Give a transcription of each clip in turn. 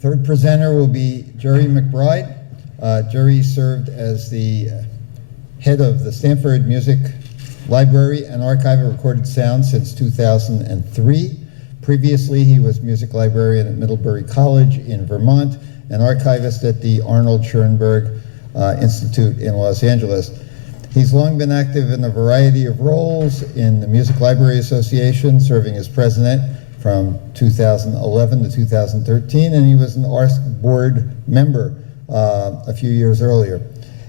Third presenter will be Jerry McBride. Jerry served as the head of the Stanford Music Library and Archive of Recorded Sound since 2003. Previously, he was music librarian at Middlebury College in Vermont and archivist at the Arnold Schoenberg Institute in Los Angeles. He's long been active in a variety of roles in the Music Library Association, serving as president from 2011 to 2013, and he was an ARSC board member a few years earlier.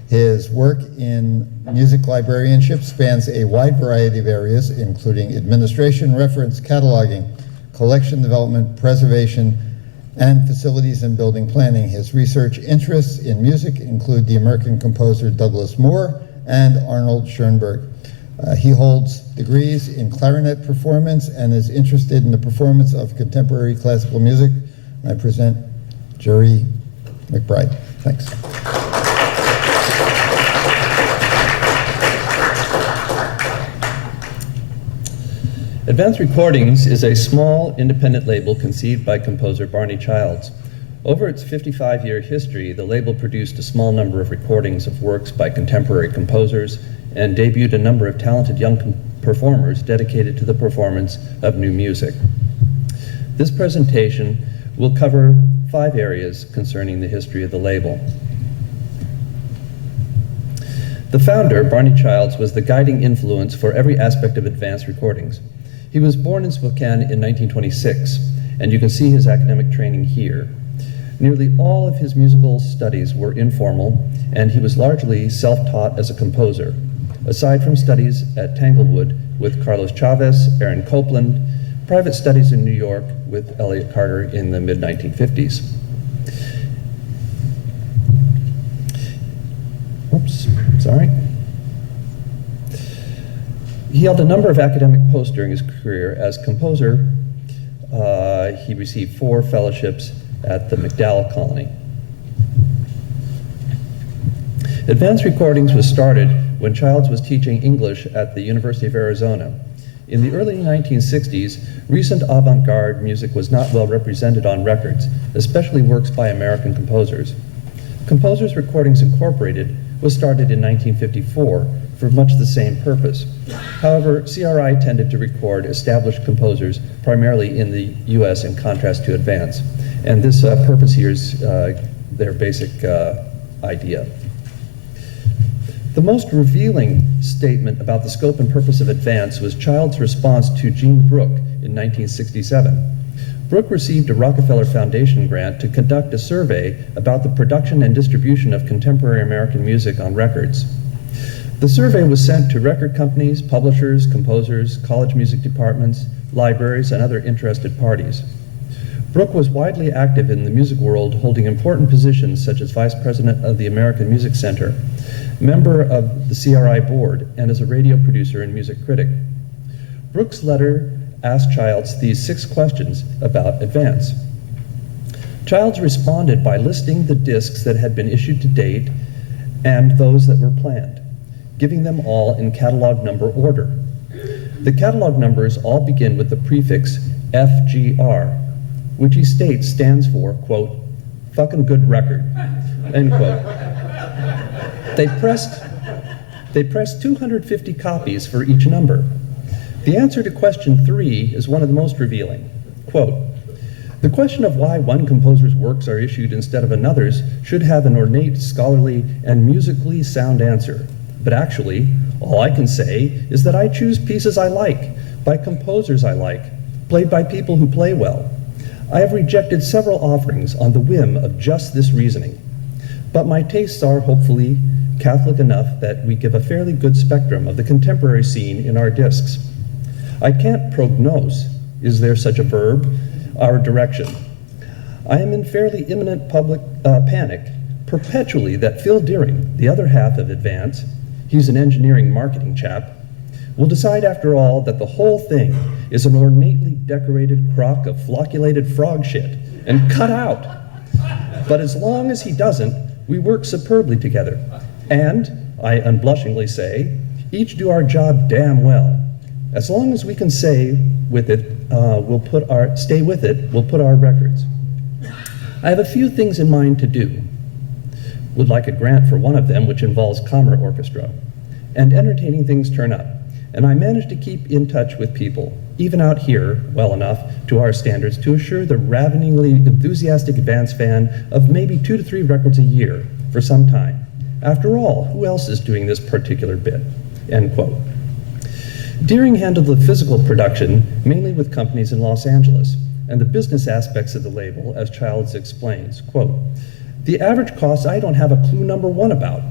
His work in music librarianship spans a wide variety of areas, including administration, reference, cataloging, collection development, preservation, and facilities and building planning. His research interests in music include the American composer Douglas Moore and Arnold Schoenberg. He holds degrees in clarinet performance and is interested in the performance of contemporary classical music. I present Jerry McBride. Thanks. Advanced Recordings is a small, independent label conceived by composer Barney Childs. Over its 55-year history, the label produced a small number of recordings of works by contemporary composers and debuted a number of talented young performers dedicated to the performance of new music. This presentation will cover 5 areas concerning the history of the label. The founder, Barney Childs, was the guiding influence for every aspect of Advanced Recordings. He was born in Spokane in 1926, and you can see his academic training here. Nearly all of his musical studies were informal, and he was largely self-taught as a composer, aside from studies at Tanglewood with Carlos Chavez, Aaron Copland, private studies in New York with Elliott Carter in the mid-1950s. Oops, sorry. He held a number of academic posts during his career. As composer, he received 4 fellowships at the MacDowell Colony. Advanced Recordings was started when Childs was teaching English at the University of Arizona. In the early 1960s, recent avant-garde music was not well represented on records, especially works by American composers. Composers Recordings Incorporated was started in 1954 for much the same purpose. However, CRI tended to record established composers primarily in the US in contrast to Advance. And this purpose here is their basic idea. The most revealing statement about the scope and purpose of Advance was Childs' response to Gene Bruck in 1967. Bruck received a Rockefeller Foundation grant to conduct a survey about the production and distribution of contemporary American music on records. The survey was sent to record companies, publishers, composers, college music departments, libraries, and other interested parties. Bruck was widely active in the music world, holding important positions such as Vice President of the American Music Center, member of the CRI board, and as a radio producer and music critic. Bruck's letter asked Childs these 6 questions about Advance. Childs responded by listing the discs that had been issued to date and those that were planned, giving them all in catalog number order. The catalog numbers all begin with the prefix FGR, which he states stands for, quote, fucking good record, end quote. They pressed 250 copies for each number. The answer to question 3 is one of the most revealing. Quote, the question of why one composer's works are issued instead of another's should have an ornate, scholarly, and musically sound answer. But actually, all I can say is that I choose pieces I like, by composers I like, played by people who play well. I have rejected several offerings on the whim of just this reasoning. But my tastes are, hopefully, Catholic enough that we give a fairly good spectrum of the contemporary scene in our discs. I can't prognose, is there such a verb, our direction. I am in fairly imminent public panic, perpetually that Phil Deering, the other half of Advance, he's an engineering marketing chap, will decide after all that the whole thing is an ornately decorated crock of flocculated frog shit and cut out. But as long as he doesn't, we work superbly together. And, I unblushingly say, each do our job damn well. As long as we can stay with it, we'll put our records. I have a few things in mind to do. Would like a grant for one of them, which involves Kammer Orchestra. And entertaining things turn up. And I managed to keep in touch with people, even out here, well enough to our standards, to assure the raveningly enthusiastic advance fan of maybe 2 to 3 records a year for some time. After all, who else is doing this particular bit? End quote. Deering handled the physical production mainly with companies in Los Angeles, and the business aspects of the label, as Childs explains, quote, "The average cost I don't have a clue number one about.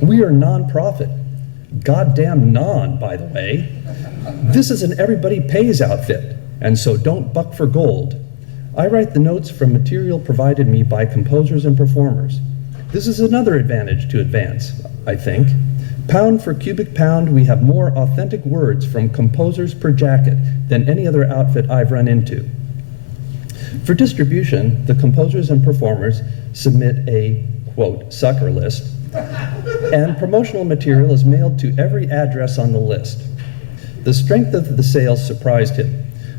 We are non-profit. Goddamn non, by the way. This is an everybody pays outfit, and so don't buck for gold. I write the notes from material provided me by composers and performers. This is another advantage to Advance, I think. Pound for cubic pound, we have more authentic words from composers per jacket than any other outfit I've run into. For distribution, the composers and performers submit a, quote, sucker list, and promotional material is mailed to every address on the list. The strength of the sales surprised him.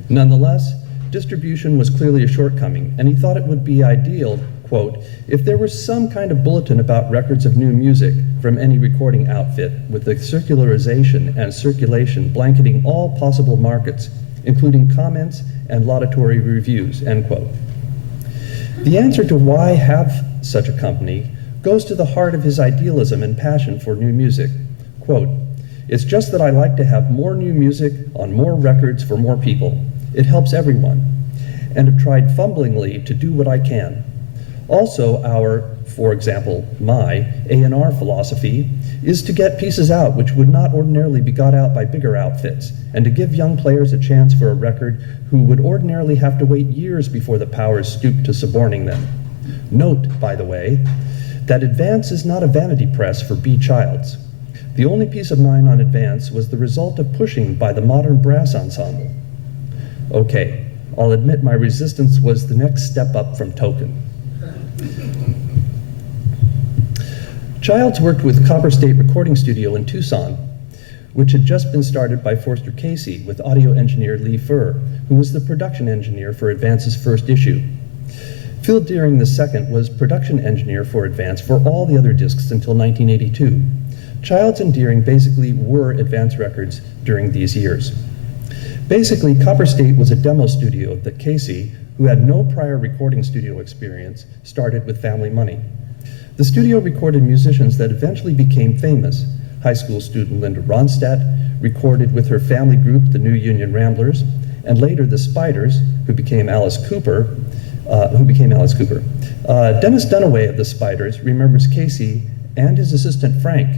Nonetheless, distribution was clearly a shortcoming, and he thought it would be ideal, quote, if there was some kind of bulletin about records of new music from any recording outfit with the circularization and circulation blanketing all possible markets, including comments and laudatory reviews, end quote. The answer to why have such a company goes to the heart of his idealism and passion for new music. Quote, "It's just that I like to have more new music on more records for more people. It helps everyone, and have tried fumblingly to do what I can. Also, our, for example, my A&R philosophy is to get pieces out which would not ordinarily be got out by bigger outfits, and to give young players a chance for a record who would ordinarily have to wait years before the powers stoop to suborning them. Note, by the way, that Advance is not a vanity press for B. Childs. The only piece of mine on Advance was the result of pushing by the modern brass ensemble. Okay, I'll admit my resistance was the next step up from Token." Childs worked with Copper State Recording Studio in Tucson, which had just been started by Forster Casey with audio engineer Lee Furr, who was the production engineer for Advance's first issue. Phil Deering II was production engineer for Advance for all the other discs until 1982. Childs and Deering basically were Advance Records during these years. Basically, Copper State was a demo studio that Casey, who had no prior recording studio experience, started with family money. The studio recorded musicians that eventually became famous. High school student Linda Ronstadt recorded with her family group, the New Union Ramblers, and later the Spiders, who became Alice Cooper. Dennis Dunaway of the Spiders remembers Casey and his assistant Frank,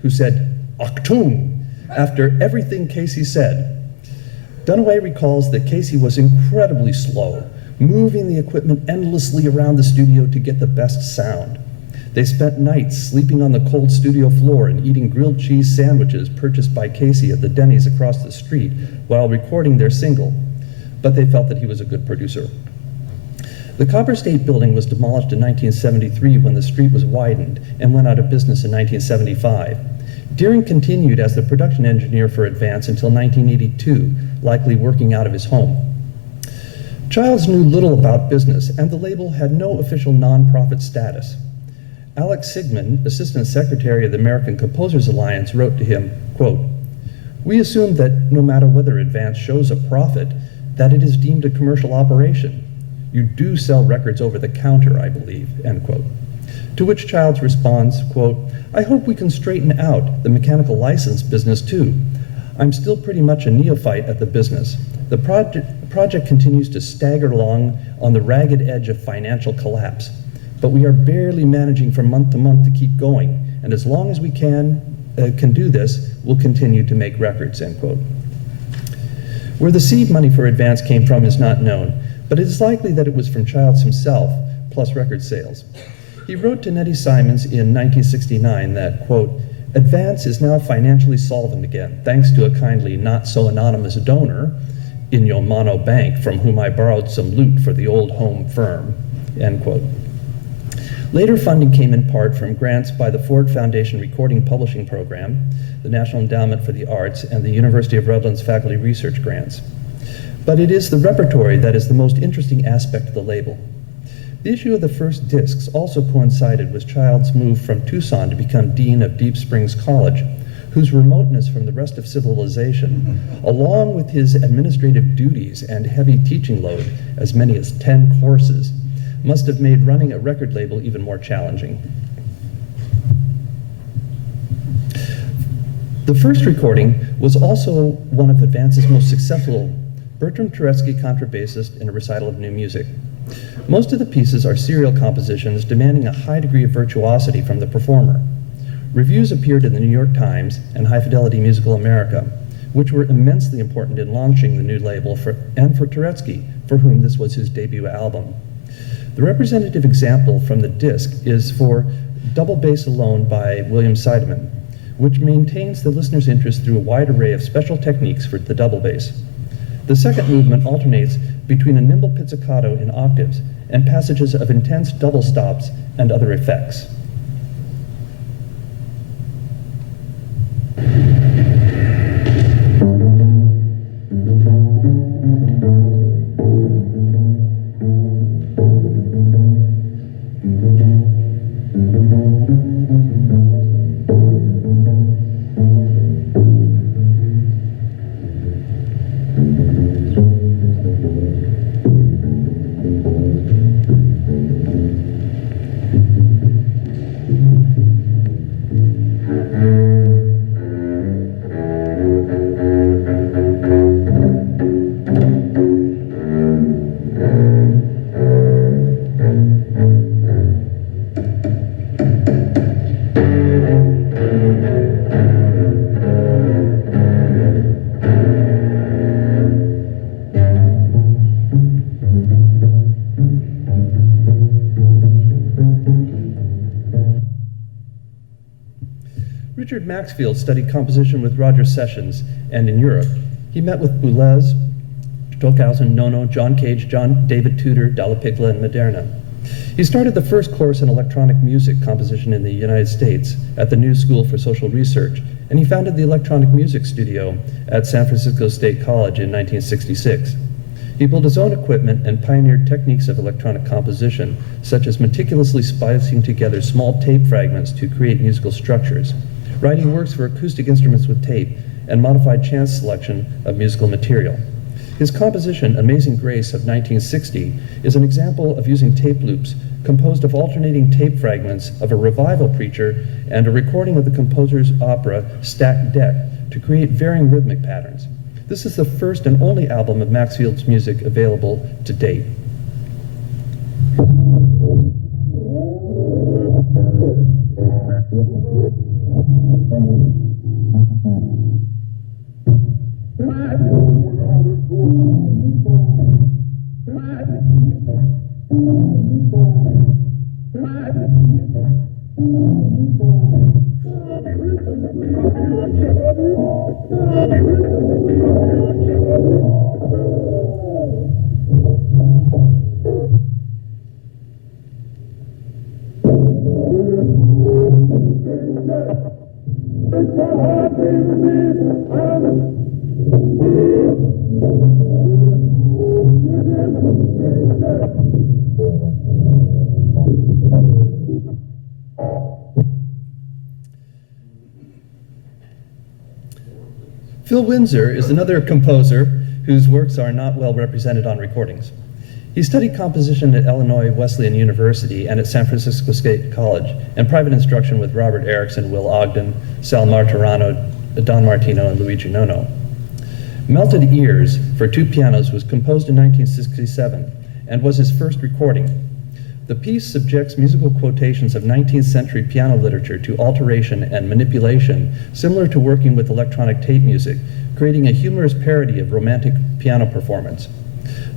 who said, "Achtung," after everything Casey said. Dunaway recalls that Casey was incredibly slow, moving the equipment endlessly around the studio to get the best sound. They spent nights sleeping on the cold studio floor and eating grilled cheese sandwiches purchased by Casey at the Denny's across the street while recording their single, but they felt that he was a good producer. The Copper State building was demolished in 1973 when the street was widened and went out of business in 1975. Deering continued as the production engineer for Advance until 1982, likely working out of his home. Childs knew little about business, and the label had no official nonprofit status. Alex Sigmund, assistant secretary of the American Composers Alliance, wrote to him, quote, "We assume that no matter whether Advance shows a profit, that it is deemed a commercial operation. You do sell records over the counter, I believe," end quote. To which Childs responds, quote, "I hope we can straighten out the mechanical license business too. I'm still pretty much a neophyte at the business. The project continues to stagger along on the ragged edge of financial collapse, but we are barely managing from month to month to keep going, and as long as we can do this, we'll continue to make records," end quote. Where the seed money for Advance came from is not known, but it is likely that it was from Childs himself, plus record sales. He wrote to Nettie Simons in 1969 that, quote, "Advance is now financially solvent again, thanks to a kindly not-so-anonymous donor in Yomano Bank, from whom I borrowed some loot for the old home firm," end quote. Later funding came in part from grants by the Ford Foundation Recording Publishing Program, the National Endowment for the Arts, and the University of Redlands Faculty Research Grants. But it is the repertory that is the most interesting aspect of the label. The issue of the first discs also coincided with Childs' move from Tucson to become dean of Deep Springs College, whose remoteness from the rest of civilization, along with his administrative duties and heavy teaching load, as many as 10 courses, must have made running a record label even more challenging. The first recording was also one of Advance's most successful, Bertram Turetzky contrabassist in a recital of new music. Most of the pieces are serial compositions demanding a high degree of virtuosity from the performer. Reviews appeared in the New York Times and High Fidelity Musical America, which were immensely important in launching the new label and for Turetzky, for whom this was his debut album. The representative example from the disc is for Double Bass Alone by William Seidemann, which maintains the listener's interest through a wide array of special techniques for the double bass. The second movement alternates between a nimble pizzicato in octaves and passages of intense double stops and other effects. Maxfield studied composition with Roger Sessions, and in Europe, he met with Boulez, Stockhausen, Nono, John Cage, John David Tudor, Dalla Piccola, and Maderna. He started the first course in electronic music composition in the United States at the New School for Social Research, and he founded the Electronic Music Studio at San Francisco State College in 1966. He built his own equipment and pioneered techniques of electronic composition, such as meticulously splicing together small tape fragments to create musical structures, writing works for acoustic instruments with tape, and modified chance selection of musical material. His composition, Amazing Grace of 1960, is an example of using tape loops composed of alternating tape fragments of a revival preacher and a recording of the composer's opera, Stacked Deck, to create varying rhythmic patterns. This is the first and only album of Maxfield's music available to date. Phil Windsor is another composer whose works are not well represented on recordings. He studied composition at Illinois Wesleyan University and at San Francisco State College, and private instruction with Robert Erickson, Will Ogden, Sal Martirano, Don Martino, and Luigi Nono. Melted Ears for two pianos was composed in 1967 and was his first recording. The piece subjects musical quotations of 19th century piano literature to alteration and manipulation, similar to working with electronic tape music, creating a humorous parody of romantic piano performance.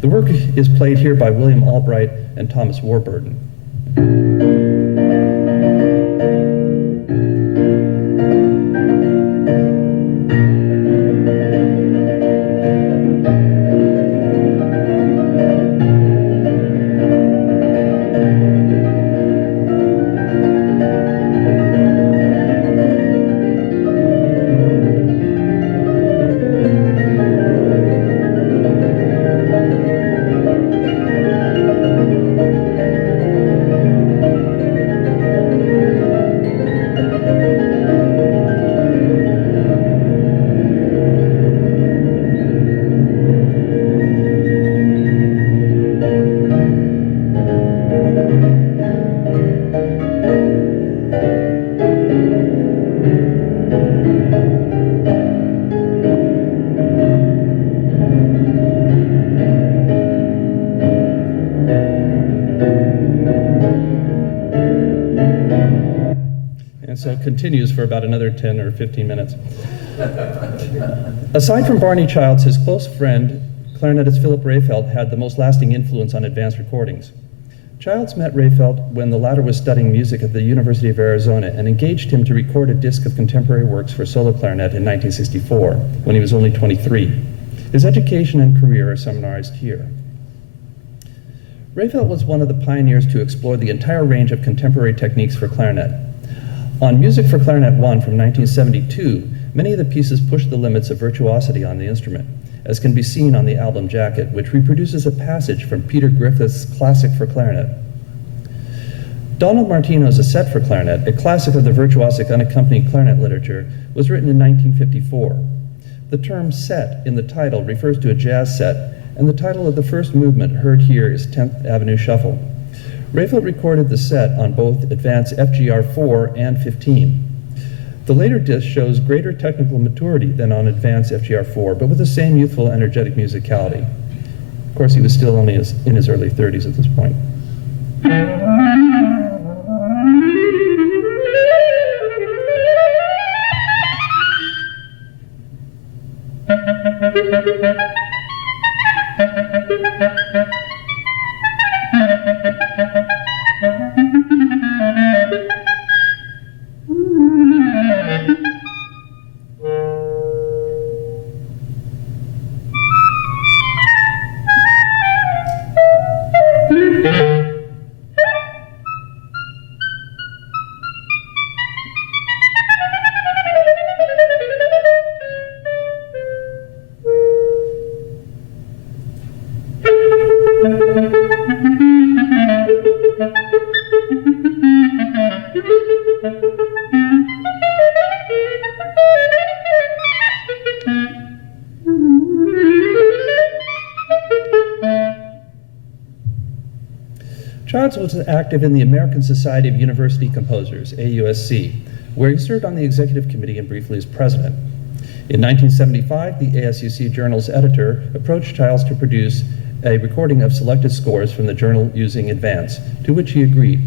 The work is played here by William Albright and Thomas Warburton. And so it continues for about another 10 or 15 minutes. Aside from Barney Childs, his close friend, clarinetist Phillip Rehfeldt, had the most lasting influence on advanced recordings. Childs met Rehfeldt when the latter was studying music at the University of Arizona and engaged him to record a disc of contemporary works for solo clarinet in 1964, when he was only 23. His education and career are summarized here. Rehfeldt was one of the pioneers to explore the entire range of contemporary techniques for clarinet. On Music for Clarinet 1 from 1972, many of the pieces pushed the limits of virtuosity on the instrument, as can be seen on the album jacket, which reproduces a passage from Peter Griffith's Classic for Clarinet. Donald Martino's A Set for Clarinet, a classic of the virtuosic unaccompanied clarinet literature, was written in 1954. The term set in the title refers to a jazz set, and the title of the first movement heard here is 10th Avenue Shuffle. Rehfeldt recorded the set on both Advance FGR 4 and 15. The later disc shows greater technical maturity than on Advance FGR 4, but with the same youthful, energetic musicality. Of course, he was still only in his early 30s at this point. Childs was active in the American Society of University Composers, AUSC, where he served on the executive committee and briefly as president. In 1975, the ASUC Journal's editor approached Childs to produce a recording of selected scores from the journal using Advance, to which he agreed.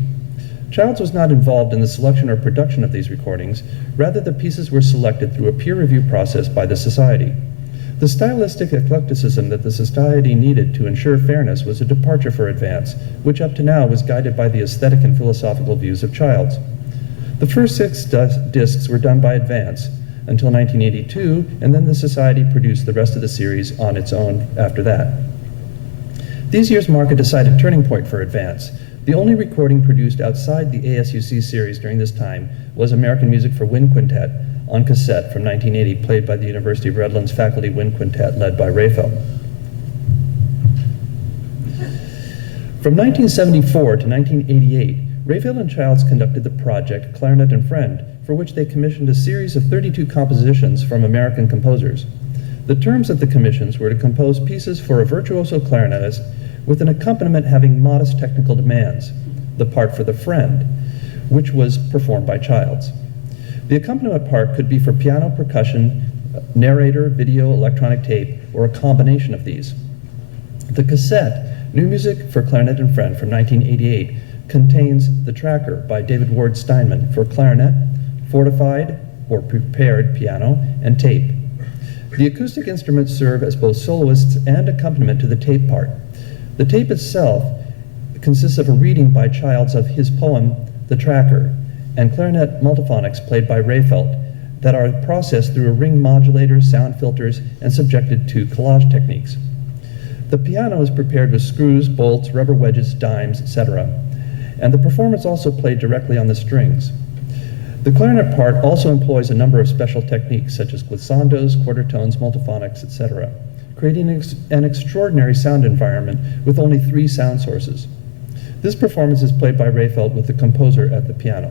Childs was not involved in the selection or production of these recordings. Rather, the pieces were selected through a peer review process by the Society. The stylistic eclecticism that the Society needed to ensure fairness was a departure for Advance, which up to now was guided by the aesthetic and philosophical views of Childs. The first 6 discs were done by Advance until 1982, and then the Society produced the rest of the series on its own after that. These years mark a decided turning point for Advance. The only recording produced outside the ASUC series during this time was American Music for Wind Quintet on cassette from 1980, played by the University of Redlands Faculty Wind Quintet, led by Rehfeldt. From 1974 to 1988, Rehfeldt and Childs conducted the project Clarinet and Friend, for which they commissioned a series of 32 compositions from American composers. The terms of the commissions were to compose pieces for a virtuoso clarinetist with an accompaniment having modest technical demands, the part for the friend, which was performed by Childs. The accompaniment part could be for piano, percussion, narrator, video, electronic tape, or a combination of these. The cassette, New Music for Clarinet and Friend from 1988, contains the tracker by David Ward Steinman for clarinet, fortified or prepared piano, and tape. The acoustic instruments serve as both soloists and accompaniment to the tape part. The tape itself consists of a reading by Childs of his poem, The Tracker, and clarinet multiphonics played by Rehfeldt that are processed through a ring modulator, sound filters, and subjected to collage techniques. The piano is prepared with screws, bolts, rubber wedges, dimes, etc., and the performance also played directly on the strings. The clarinet part also employs a number of special techniques such as glissandos, quarter tones, multiphonics, etc., creating an extraordinary sound environment with only 3 sound sources. This performance is played by Rehfeldt with the composer at the piano.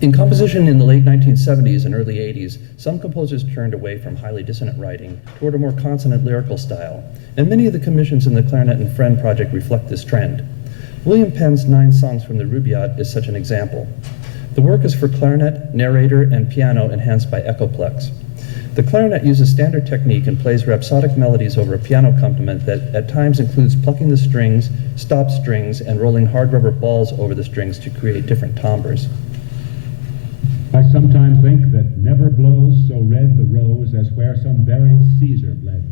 In composition in the late 1970s and early 80s, some composers turned away from highly dissonant writing toward a more consonant lyrical style, and many of the commissions in the Clarinet and Friend project reflect this trend. William Penn's 9 songs from the Rubaiyat is such an example. The work is for clarinet, narrator, and piano enhanced by echoplex. The clarinet uses standard technique and plays rhapsodic melodies over a piano accompaniment that at times includes plucking the strings, stop strings, and rolling hard rubber balls over the strings to create different timbres. I sometimes think that never blows so red the rose as where some buried Caesar bled,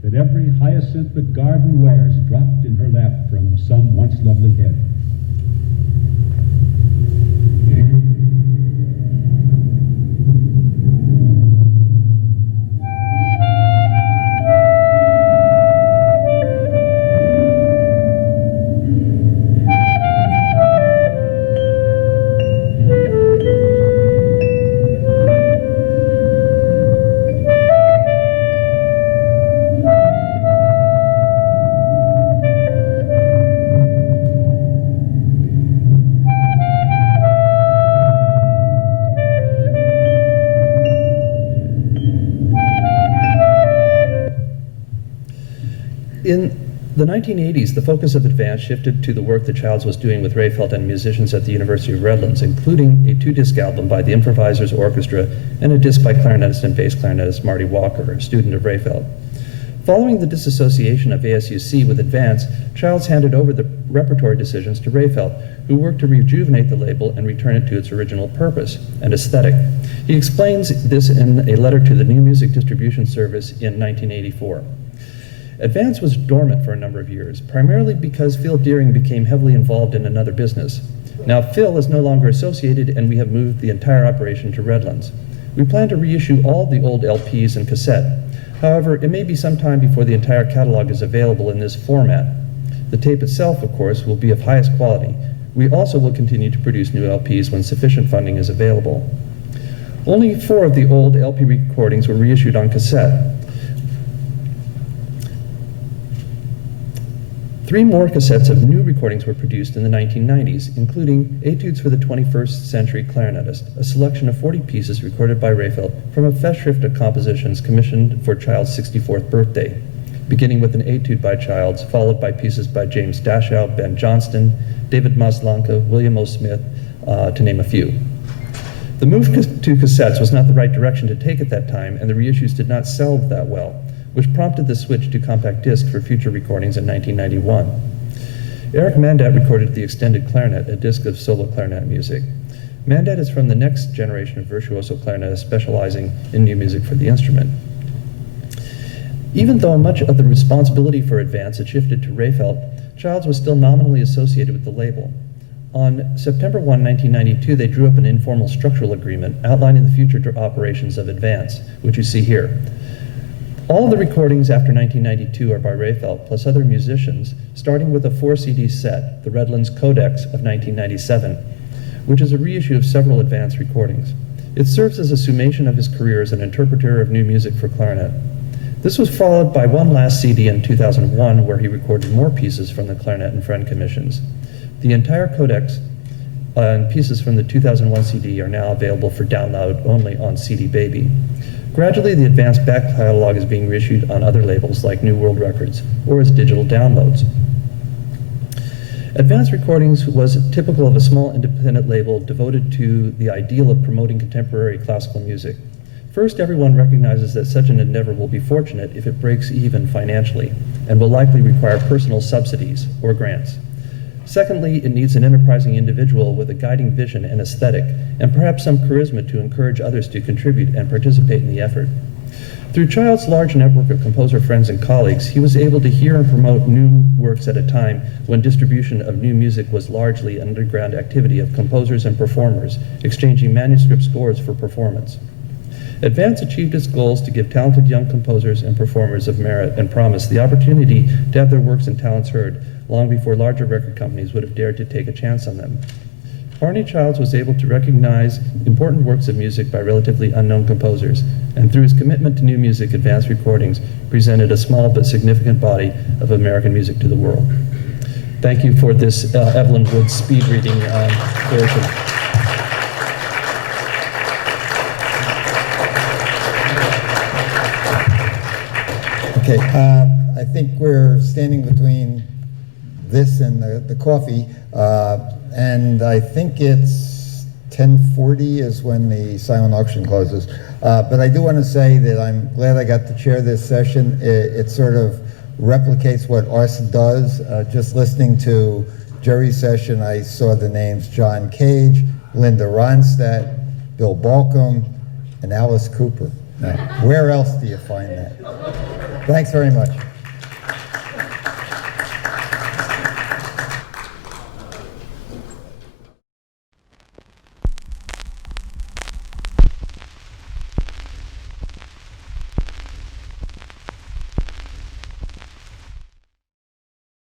that every hyacinth the garden wears dropped in her lap from some once lovely head. In the 1980s, the focus of Advance shifted to the work that Childs was doing with Rehfeldt and musicians at the University of Redlands, including a 2-disc album by the Improvisers Orchestra and a disc by clarinetist and bass clarinetist Marty Walker, a student of Rehfeldt. Following the disassociation of ASUC with Advance, Childs handed over the repertory decisions to Rehfeldt, who worked to rejuvenate the label and return it to its original purpose and aesthetic. He explains this in a letter to the New Music Distribution Service in 1984. Advance was dormant for a number of years, primarily because Phil Deering became heavily involved in another business. Now Phil is no longer associated, and we have moved the entire operation to Redlands. We plan to reissue all the old LPs and cassette. However, it may be some time before the entire catalog is available in this format. The tape itself, of course, will be of highest quality. We also will continue to produce new LPs when sufficient funding is available. Only 4 of the old LP recordings were reissued on cassette. 3 more cassettes of new recordings were produced in the 1990s, including Etudes for the 21st Century Clarinetist, a selection of 40 pieces recorded by Rehfeldt from a Festschrift of compositions commissioned for Child's 64th birthday, beginning with an etude by Childs, followed by pieces by James Dashow, Ben Johnston, David Maslanka, William O. Smith, to name a few. The move to cassettes was not the right direction to take at that time, and the reissues did not sell that well, which prompted the switch to compact disc for future recordings in 1991. Eric Mandat recorded the extended clarinet, a disc of solo clarinet music. Mandat is from the next generation of virtuoso clarinetists specializing in new music for the instrument. Even though much of the responsibility for Advance had shifted to Rehfeldt, Childs was still nominally associated with the label. On September 1, 1992, they drew up an informal structural agreement outlining the future operations of Advance, which you see here. All of the recordings after 1992 are by Rehfeldt, plus other musicians, starting with a 4-CD set, the Redlands Codex of 1997, which is a reissue of several Advance recordings. It serves as a summation of his career as an interpreter of new music for clarinet. This was followed by one last CD in 2001, where he recorded more pieces from the Clarinet and Friend commissions. The entire Codex and pieces from the 2001 CD are now available for download only on CD Baby. Gradually, the advanced back catalog is being reissued on other labels like New World Records or as digital downloads. Advanced Recordings was typical of a small independent label devoted to the ideal of promoting contemporary classical music. First, everyone recognizes that such an endeavor will be fortunate if it breaks even financially and will likely require personal subsidies or grants. Secondly, it needs an enterprising individual with a guiding vision and aesthetic, and perhaps some charisma to encourage others to contribute and participate in the effort. Through Child's large network of composer friends and colleagues, he was able to hear and promote new works at a time when distribution of new music was largely an underground activity of composers and performers, exchanging manuscript scores for performance. Advance achieved its goals to give talented young composers and performers of merit and promise the opportunity to have their works and talents heard long before larger record companies would have dared to take a chance on them. Barney Childs was able to recognize important works of music by relatively unknown composers, and through his commitment to new music, Advanced Recordings presented a small but significant body of American music to the world. Thank you for this Evelyn Wood speed reading version. Okay, I think we're standing between this and the coffee, and I think it's 10:40 is when the silent auction closes. But I do want to say that I'm glad I got to chair this session. It sort of replicates what ARSC does. Just listening to Jerry's session, I saw the names John Cage, Linda Ronstadt, Bill Balcom, and Alice Cooper. Now, where else do you find that? Thanks very much.